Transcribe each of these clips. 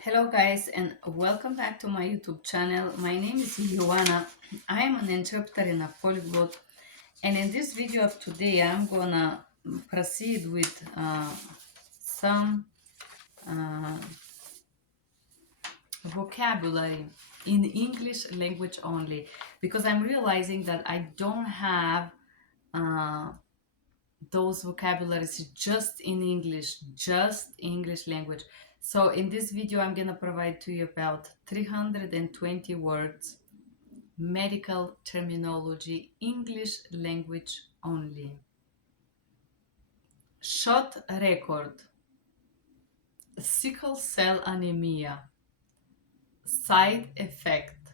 Hello, guys, and welcome back to my YouTube channel. My name is Joanna. I am an interpreter and a polyglot, and in this video of today, I'm gonna proceed with some uh, vocabulary in English language only because I'm realizing that I don't have uh, those vocabularies just English language. So in this video, I'm gonna provide to you about 320 words, medical terminology, English language only. Shot record, sickle cell anemia, side effect,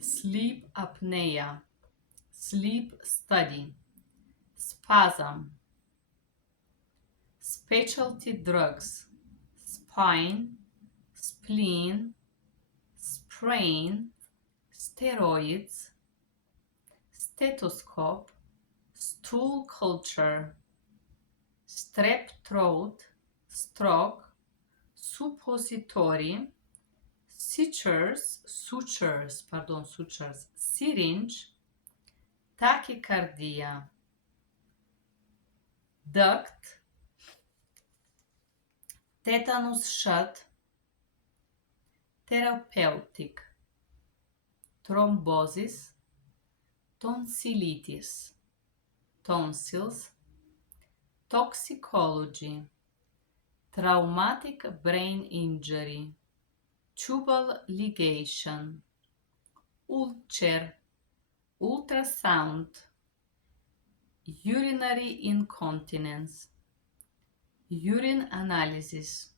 sleep apnea, sleep study, spasm, specialty drugs, spine, spleen, sprain, steroids, stethoscope, stool culture, strep throat, stroke, suppository, sutures, syringe, tachycardia, duct, tetanus shot, therapeutic, thrombosis, tonsillitis, tonsils, toxicology, traumatic brain injury, tubal ligation, ulcer, ultrasound, urinary incontinence, urine analysis,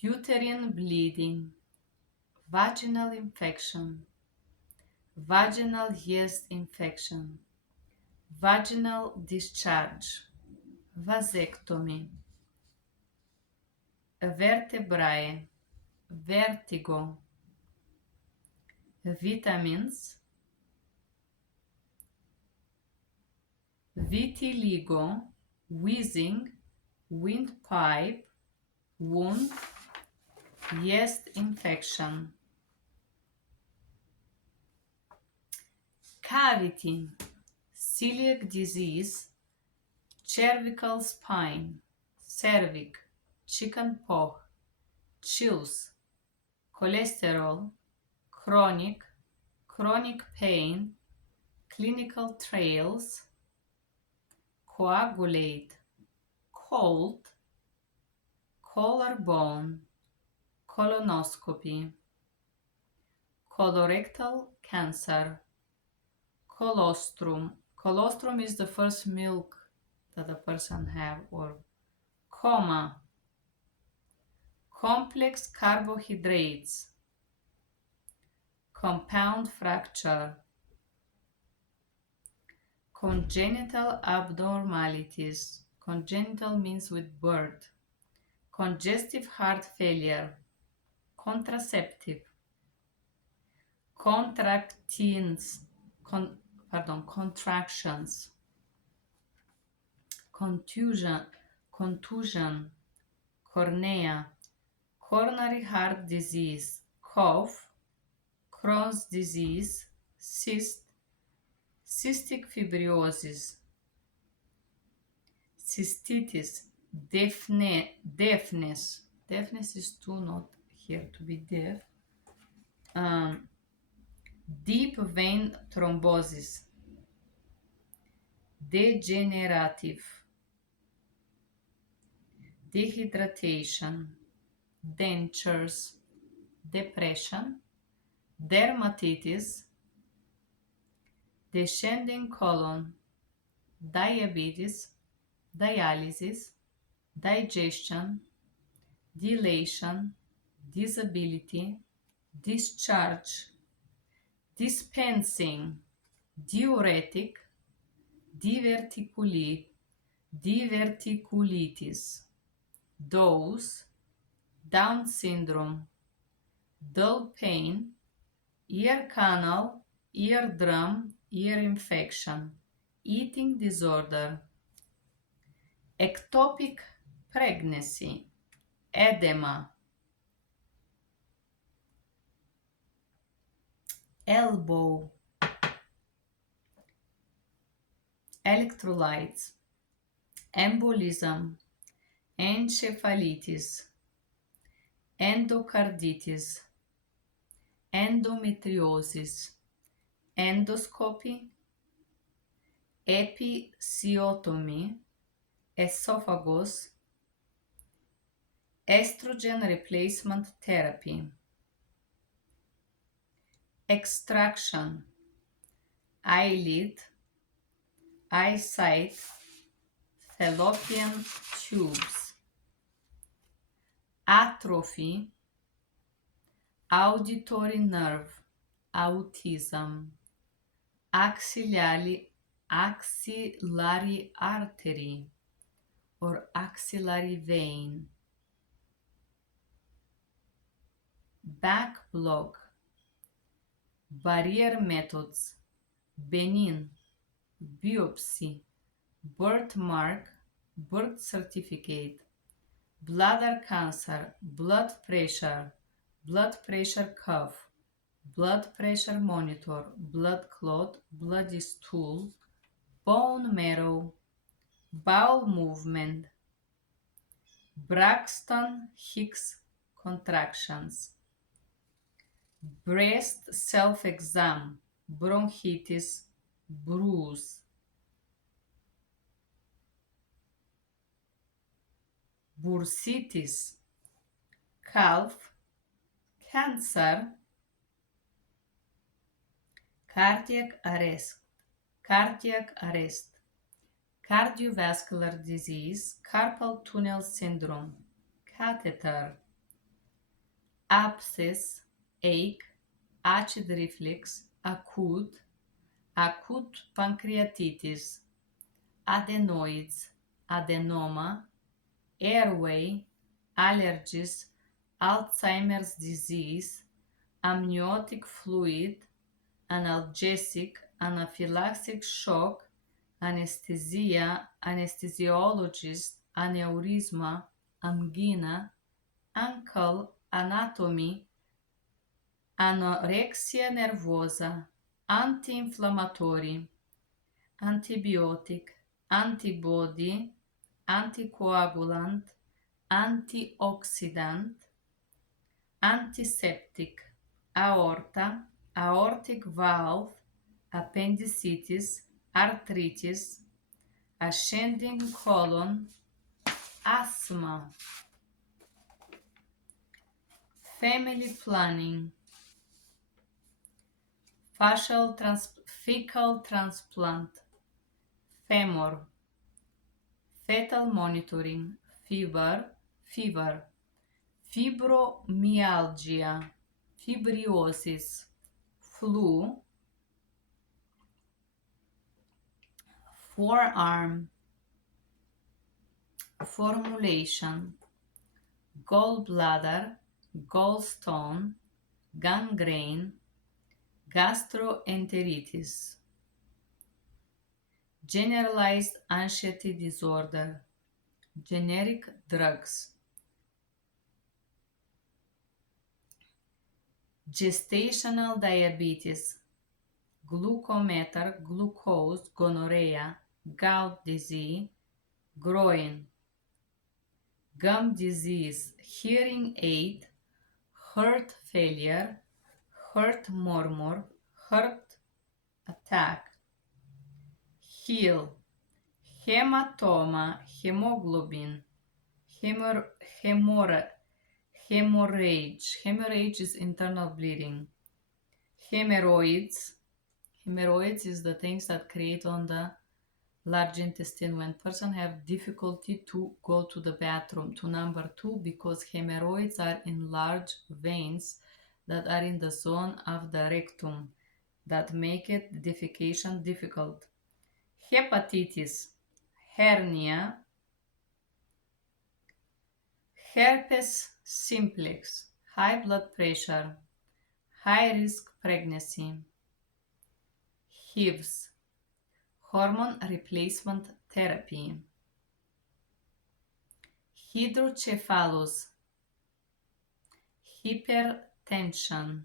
uterine bleeding, vaginal infection, vaginal yeast infection, vaginal discharge, vasectomy, vertebrae, vertigo, vitamins, vitiligo, wheezing, windpipe, wound, yeast infection, cavity, celiac disease, cervical spine, cervix, chicken pox, chills, cholesterol, chronic pain, clinical trials, coagulate, cold, collarbone, colonoscopy, colorectal cancer, colostrum. Colostrum is the first milk that a person have, or coma, complex carbohydrates, compound fracture, congenital abnormalities. Congenital means with birth. Congestive heart failure, contraceptive, contractions, contractions, contusion, cornea, coronary heart disease, cough, Crohn's disease, cystic fibrosis, cystitis, deafness. Deafness is too not here to be deaf. Um, deep vein thrombosis, degenerative, dehydration, dentures, depression, dermatitis, descending colon, diabetes, dialysis, digestion, dilation, disability, discharge, dispensing, diuretic, diverticulitis, dose, Down syndrome, dull pain, ear canal, eardrum, ear infection, eating disorder, ectopic pregnancy, edema, elbow, electrolytes, embolism, encephalitis, endocarditis, endometriosis, endoscopy, episiotomy, esophagus, estrogen replacement therapy, extraction, eyelid, eyesight, fallopian tubes, atrophy, auditory nerve, autism, axillary artery or axillary vein, back block, barrier methods, benign, biopsy, birthmark, birth certificate, bladder cancer, blood pressure cuff, blood pressure monitor, blood clot, bloody stool, bone marrow, bowel movement, Braxton Hicks contractions, breast self-exam, bronchitis, bruise, bursitis, calf, cancer, cardiac arrest, cardiovascular disease, carpal tunnel syndrome, catheter, abscess, ache, acid reflux, acute pancreatitis, adenoids, adenoma, airway, allergies, Alzheimer's disease, amniotic fluid, analgesic, anaphylactic shock, anesthesia, anesthesiologist, aneurysma, angina, ankle, anatomy, anorexia nervosa, anti-inflammatory, antibiotic, antibody, anticoagulant, antioxidant, antiseptic, aorta, aortic valve, appendicitis, arthritis, ascending colon, asthma, family planning, fecal transplant, femur, fetal monitoring, fever, fibromyalgia, fibriosis, flu, forearm, formulation, gallbladder, gallstone, gangrene, gastroenteritis, generalized anxiety disorder, generic drugs, gestational diabetes, glucometer, glucose, gonorrhea, gout disease, groin, gum disease, hearing aid, heart failure, heart murmur, heart attack, heel, hematoma, hemoglobin, hemorrhage is internal bleeding, hemorrhoids is the things that create on the large intestine when person have difficulty to go to the bathroom. To number 2, because hemorrhoids are in large veins that are in the zone of the rectum that make it defecation difficult. Hepatitis, hernia, herpes simplex, high blood pressure, high risk pregnancy, HIVs, hormone replacement therapy, hydrocephalus, hypertension,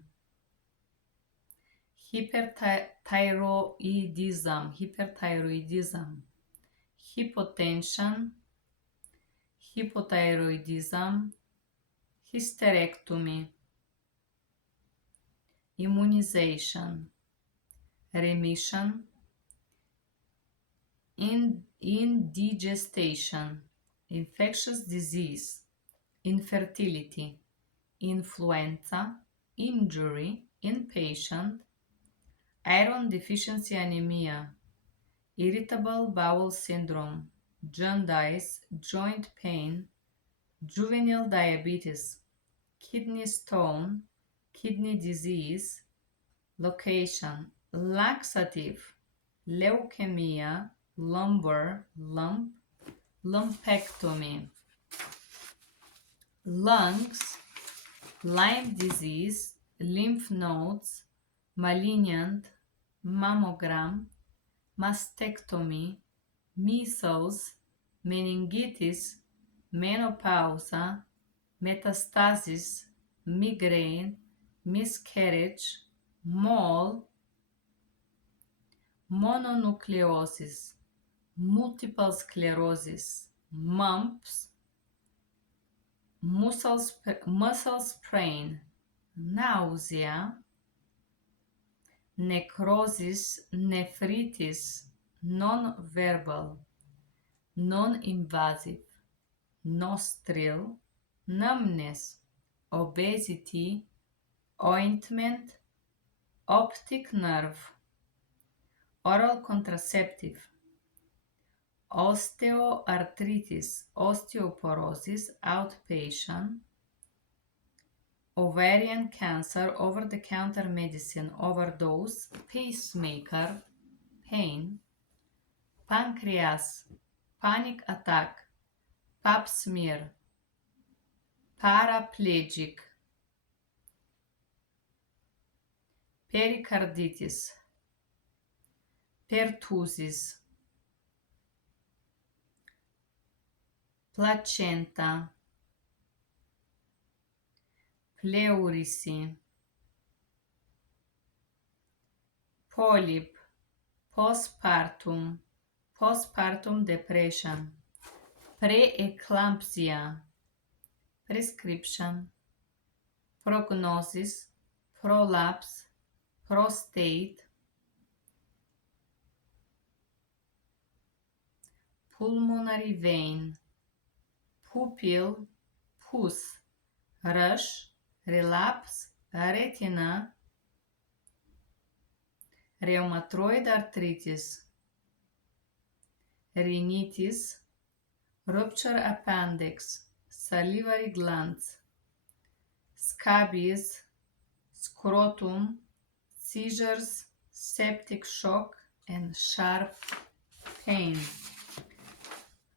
hyperthyroidism, hypotension, hypothyroidism, hysterectomy, immunization, remission, indigestion, infectious disease, infertility, influenza, injury, inpatient, iron deficiency anemia, irritable bowel syndrome, jaundice, joint pain, juvenile diabetes, kidney stone, kidney disease, location, laxative, leukemia, lumbar, lump, lumpectomy, lungs, Lyme disease, lymph nodes, malignant, mammogram, mastectomy, measles, meningitis, menopause, metastasis, migraine, miscarriage, mole, mononucleosis, multiple sclerosis, mumps, muscle sprain, nausea, necrosis, nephritis, non-verbal, non-invasive, nostril, numbness, obesity, ointment, optic nerve, oral contraceptive, osteoarthritis, osteoporosis, outpatient, ovarian cancer, over-the-counter medicine, overdose, pacemaker, pain, pancreas, panic attack, pap smear, paraplegic, pericarditis, pertussis, placenta, pleurisy, polyp, postpartum, postpartum depression, preeclampsia, prescription, prognosis, prolapse, prostate, pulmonary vein, pupil, pus, rush, relapse, retina, rheumatoid arthritis, rhinitis, rupture appendix, salivary glands, scabies, scrotum, seizures, septic shock, and sharp pain.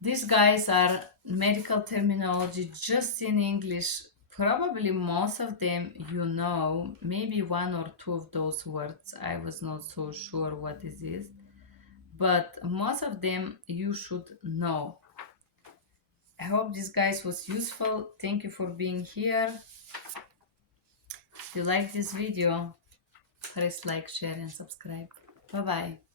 These guys are medical terminology just in English. Probably most of them you know, maybe one or two of those words. I was not so sure what it is, but most of them you should know. I hope this guys was useful. Thank you for being here. If you like this video, press like, share, and subscribe. Bye bye.